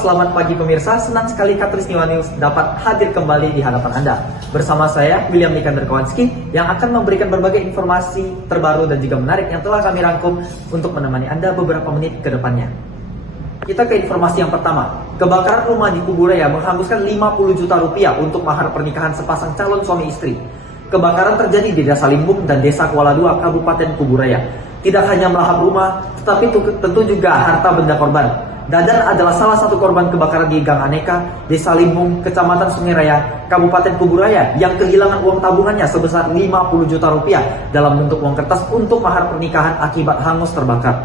selamat pagi pemirsa. Senang sekali Katulistiwa News dapat hadir kembali di hadapan Anda. Bersama saya, William Nikander Kowanski, yang akan memberikan berbagai informasi terbaru dan juga menarik yang telah kami rangkum untuk menemani Anda beberapa menit ke depannya. Kita ke informasi yang pertama. Kebakaran rumah di Kuburaya menghanguskan 50 juta rupiah untuk mahar pernikahan sepasang calon suami istri. Kebakaran terjadi di Desa Limbung dan Desa Kuala II, Kabupaten Kuburaya. Tidak hanya melahap rumah, tetapi tentu juga harta benda korban. Dadan adalah salah satu korban kebakaran di Gang Aneka, Desa Limbung, Kecamatan Sungai Raya, Kabupaten Kuburaya yang kehilangan uang tabungannya sebesar 50 juta rupiah dalam bentuk uang kertas untuk mahar pernikahan akibat hangus terbakar.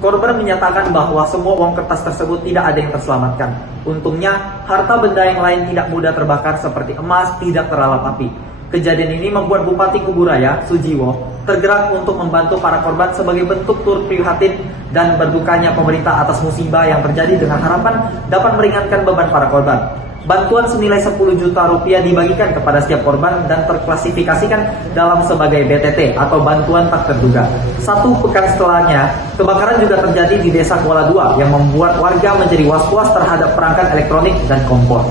Korban menyatakan bahwa semua uang kertas tersebut tidak ada yang terselamatkan. Untungnya, harta benda yang lain tidak mudah terbakar seperti emas tidak terlalap api. Kejadian ini membuat Bupati Kuburaya, Sujiwo, tergerak untuk membantu para korban sebagai bentuk turut prihatin dan berdukanya pemerintah atas musibah yang terjadi dengan harapan dapat meringankan beban para korban. Bantuan senilai 10 juta rupiah dibagikan kepada setiap korban dan terklasifikasikan dalam sebagai BTT atau bantuan tak terduga. Satu pekan setelahnya, kebakaran juga terjadi di Desa Kuala II yang membuat warga menjadi was-was terhadap perangkat elektronik dan kompor.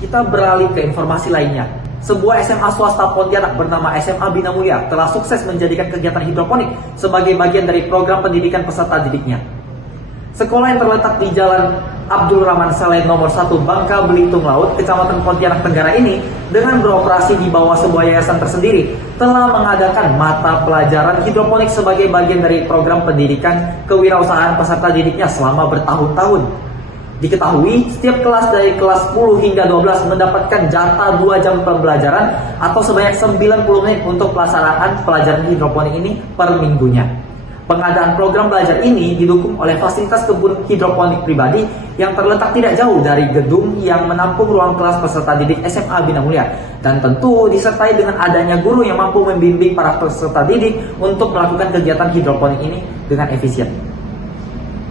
Kita beralih ke informasi lainnya. Sebuah SMA swasta Pontianak bernama SMA Bina Mulia telah sukses menjadikan kegiatan hidroponik sebagai bagian dari program pendidikan peserta didiknya. Sekolah yang terletak di Jalan Abdul Rahman Saleh nomor 1 Bangka Belitung Laut, Kecamatan Pontianak Tenggara ini dengan beroperasi di bawah sebuah yayasan tersendiri telah mengadakan mata pelajaran hidroponik sebagai bagian dari program pendidikan kewirausahaan peserta didiknya selama bertahun-tahun. Diketahui, setiap kelas dari kelas 10 hingga 12 mendapatkan jatah 2 jam pembelajaran atau sebanyak 90 menit untuk pelaksanaan pelajaran hidroponik ini per minggunya. Pengadaan program belajar ini didukung oleh fasilitas kebun hidroponik pribadi yang terletak tidak jauh dari gedung yang menampung ruang kelas peserta didik SMA Bina Mulia. Dan tentu disertai dengan adanya guru yang mampu membimbing para peserta didik untuk melakukan kegiatan hidroponik ini dengan efisien.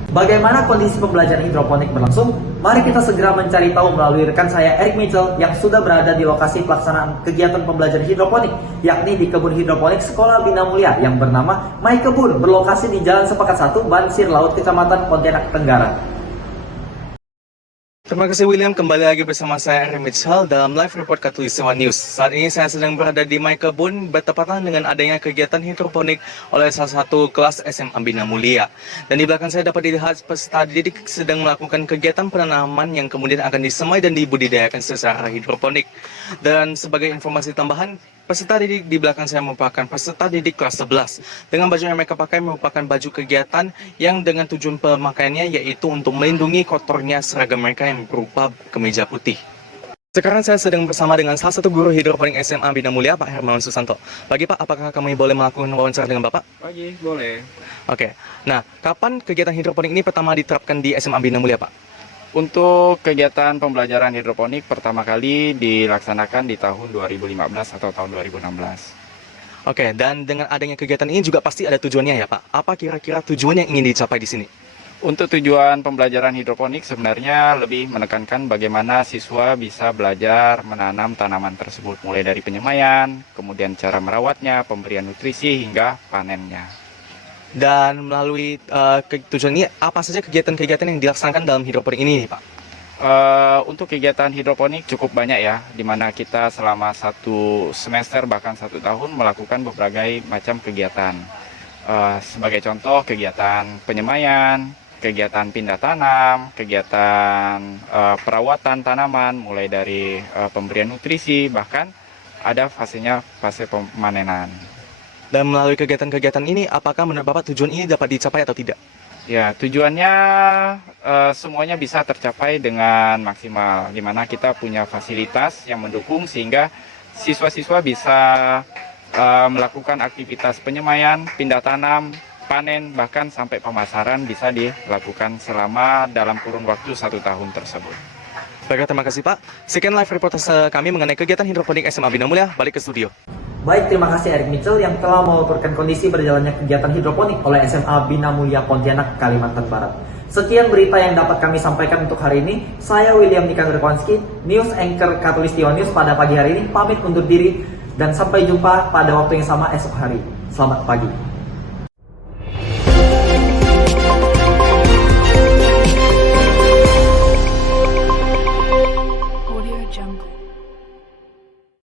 Bagaimana kondisi pembelajaran hidroponik berlangsung? Mari kita segera mencari tahu melalui rekan saya Eric Mitchell yang sudah berada di lokasi pelaksanaan kegiatan pembelajaran hidroponik, yakni di kebun hidroponik Sekolah Bina Mulia yang bernama My Kebun, berlokasi di Jalan Sepakat 1, Bansir Laut, Kecamatan Pontianak Tenggara. Terima kasih William, kembali lagi bersama saya Eric Mitchell dalam live report Katulistiwa News. Saat ini saya sedang berada di My Kebun, bertepatan dengan adanya kegiatan hidroponik oleh salah satu kelas SMA Bina Mulia. Dan di belakang saya dapat dilihat peserta didik sedang melakukan kegiatan penanaman yang kemudian akan disemai dan dibudidayakan secara hidroponik. Dan sebagai informasi tambahan, peserta didik di belakang saya merupakan peserta didik kelas 11. Dengan baju yang mereka pakai merupakan baju kegiatan yang dengan tujuan pemakaiannya yaitu untuk melindungi kotornya seragam mereka yang berupa kemeja putih. Sekarang saya sedang bersama dengan salah satu guru hidroponik SMA Bina Mulia, Pak Hermawan Susanto. Pagi Pak, apakah kami boleh melakukan wawancara dengan Bapak? Pagi, boleh. Oke, nah kapan kegiatan hidroponik ini pertama diterapkan di SMA Bina Mulia Pak? Untuk kegiatan pembelajaran hidroponik pertama kali dilaksanakan di tahun 2015 atau tahun 2016. Oke, dan dengan adanya kegiatan ini juga pasti ada tujuannya ya Pak? Apa kira-kira tujuan yang ingin dicapai di sini? Untuk tujuan pembelajaran hidroponik sebenarnya lebih menekankan bagaimana siswa bisa belajar menanam tanaman tersebut, mulai dari penyemaian, kemudian cara merawatnya, pemberian nutrisi hingga panennya. Dan melalui tujuan ini, apa saja kegiatan-kegiatan yang dilaksanakan dalam hidroponik ini, Pak? Untuk kegiatan hidroponik cukup banyak ya, di mana kita selama 1 semester bahkan 1 tahun melakukan berbagai macam kegiatan. Sebagai contoh, kegiatan penyemaian, kegiatan pindah tanam, kegiatan perawatan tanaman, mulai dari pemberian nutrisi, bahkan ada fasenya fase pemanenan. Dan melalui kegiatan-kegiatan ini, apakah menurut Bapak tujuan ini dapat dicapai atau tidak? Ya, tujuannya semuanya bisa tercapai dengan maksimal, di mana kita punya fasilitas yang mendukung sehingga siswa-siswa bisa melakukan aktivitas penyemaian, pindah tanam, panen, bahkan sampai pemasaran bisa dilakukan selama dalam kurun waktu 1 tahun tersebut. Baiklah, terima kasih Pak. Sekian live reportase kami mengenai kegiatan hidroponik SMA Bina Mulia. Balik ke studio. Baik, terima kasih Eric Mitchell yang telah melaporkan kondisi berjalannya kegiatan hidroponik oleh SMA Bina Mulia Pontianak, Kalimantan Barat. Sekian berita yang dapat kami sampaikan untuk hari ini. Saya William Nikander Kowanski, News Anchor Katulistiwa News pada pagi hari ini, pamit undur diri dan sampai jumpa pada waktu yang sama esok hari. Selamat pagi.